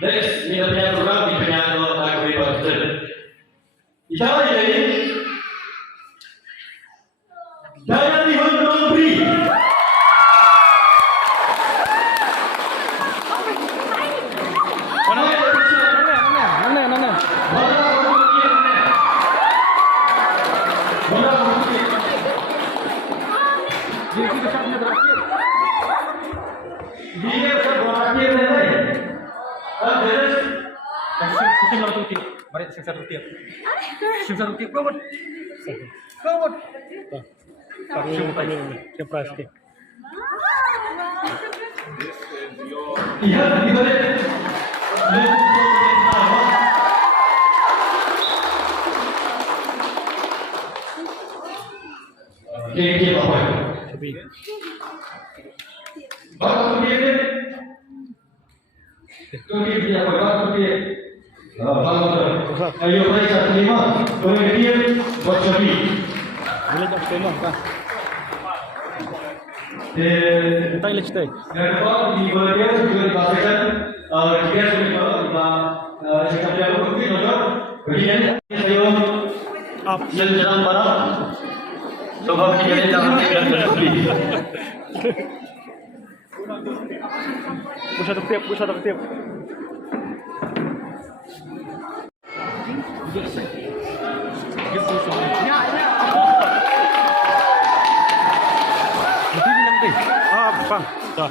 Next, kita punya program di penyanyi lagu Boston. Isyarat ini, jangan dihun memberi. Mana? Dia berakhir nanti. Sistem satu tiap. Mari sistem satu tiap. Sistem satu tiap. Kau buat. Siapa pasti? Iya, di balik. Oke, apa? Bapak dia. Tuki dia apa? Bapak dia. Ayo baik satu lima. Boleh dia buat cobi. Boleh tak tengok kan? Tay let's take. Dan apa di bawah dia juga dipastikan dia sudah sikap dia mungkin nojor. Begini saya Up. yang dalam barang. Coba kita jangan tinggal cobi. Push satu tiap. Apa? Dah.